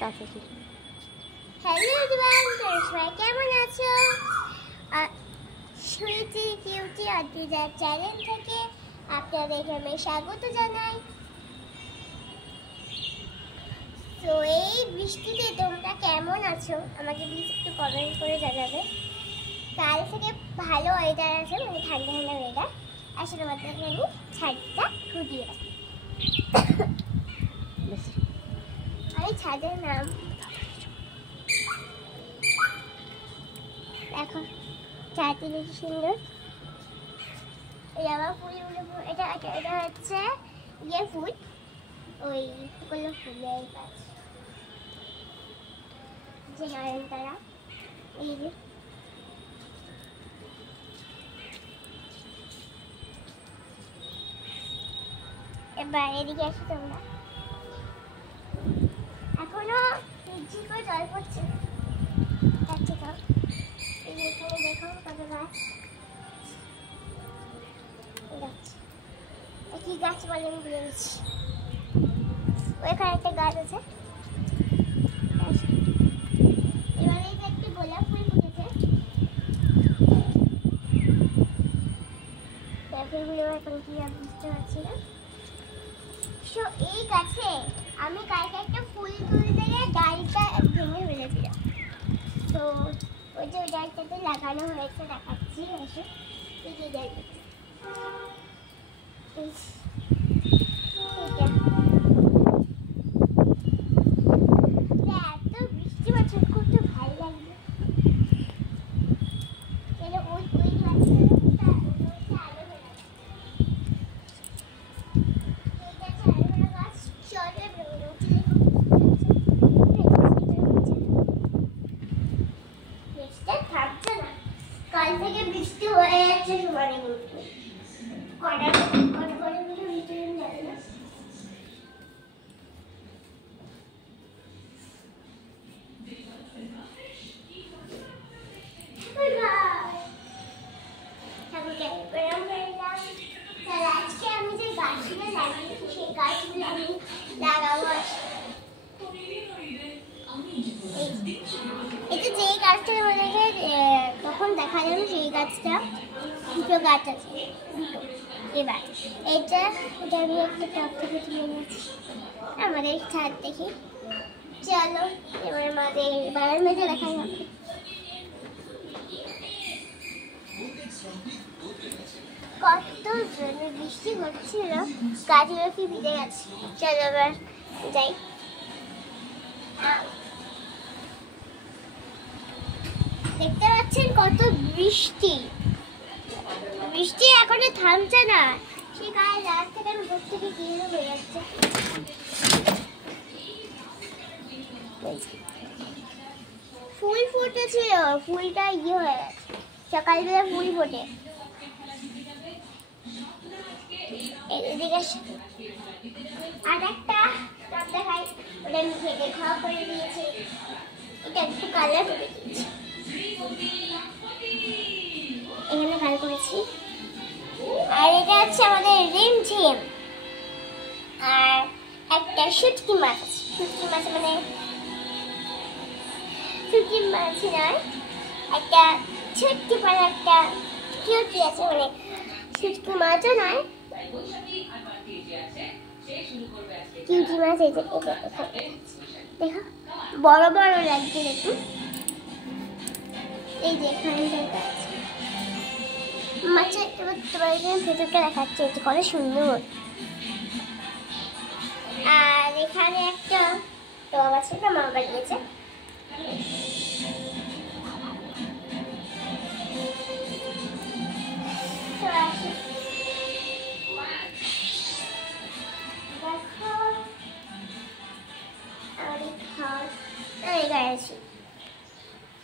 তাড়াতাড়ি। Hello everyone, তোমরা সবাই কেমন আছো? সুইটি কিউটি অদ্রিজার চ্যানেল থেকে আপনাদেরকে আমি স্বাগত জানাই। তো এই বৃষ্টিতে তোমরা কেমন আছো আমাকে প্লিজ একটু কমেন্ট করে জানাবে। কাল থেকে ভালো ওয়েদার আছে, মানে ঠান্ডা ঠান্ডা ওয়েদার। আসলে তোমাদেরকে আমি ছাদটা ঘুরিয়ে রাখি। আমি ছাদের নাম দেখো, চারটি বেশি সুন্দর। এই আবার ফুলগুলো, এটা হচ্ছে ইয়ে ফুল, ওই গুলো ফুলের গাছ, যে নয়নতারা। এই যে এবার এদিকে আসো তোমরা। এখনো ঝিরঝির করে জল পড়ছে, যাচ্ছে তো। এখানে দেখো কত গাছ, কি গাছ বলে আমি ভুলে গেছি। ওইখানে একটা গাছ আছে। এবার এই যে একটি গোলাপ ফুল ফুটেছে, ফুলগুলো এখন কি বুঝতে পারছি না। তো এই গাছে আমি কালকে একটা ফুল তুলতে গিয়ে ডালটা ভেঙে ফেলেছিলাম। তো ওই যে ওই ডালটাতে লাগানো হয়েছে, দেখাচ্ছি। এসে এই যে ডালটা, এত বৃষ্টি হচ্ছে, খুব তো ভালো লাগবে। ওই ওই গাছটা থাকছে না, কাল থেকে বৃষ্টি হয়ে যাচ্ছে সমানে, কিন্তু কটা করে বৃষ্টি যাবে না। আজকে আমি যে গাছগুলো লাগিয়েছি সেই গাছগুলো আমি লাগাবো। এটা যেই গাছটা আমাদেরকে তখন দেখা যাবে, সেই গাছটা দুটো গাছ আছে, দুটো। এবার এটা আমি একটা টব থেকে তুলে নিয়েছি আমাদের ছাদ দেখি। চলো এবার আমাদের বাড়ির মেঝে দেখা যাবে। কত জোরে বৃষ্টি হচ্ছিল, গাছগুলো কি ভিজে গেছে। চলো এবার যাই। দেখতে পাচ্ছেন কত বৃষ্টি, বৃষ্টি এখনো থামছে না। সেই কাল রাত থেকে আমি ঘর থেকে গিয়ে হয়ে যাচ্ছে। ফুল ফুটেছিল, ফুলটা ইয়ে হয়ে গেছে, সকালবেলা ফুল ফোটে। আর একটা টব দেখাই, ওটা আমি খেতে খাওয়া করে দিয়েছি। এটা একটু কালার করে দিয়েছি, এখানে কাল করেছি। আর এটা হচ্ছে আমাদের রিমঝিম। আর একটা শুটকি মাছ, শুটকি মাছ মানে শুটকি মাছ নয়, একটা ছোট্ট পাড়া একটা কিউটি আছে, মানে শুটকি মাছও নয়, কিউটি মাছ। এই যে দেখো বড় বড় লাগছে দেখুন। এই যে এখানটা আছে মাছের। এবার তোমার ভেতরটা দেখাচ্ছে, এটা কত সুন্দর। আর এখানে একটা টব আছে, ওটা মা বানিয়েছে।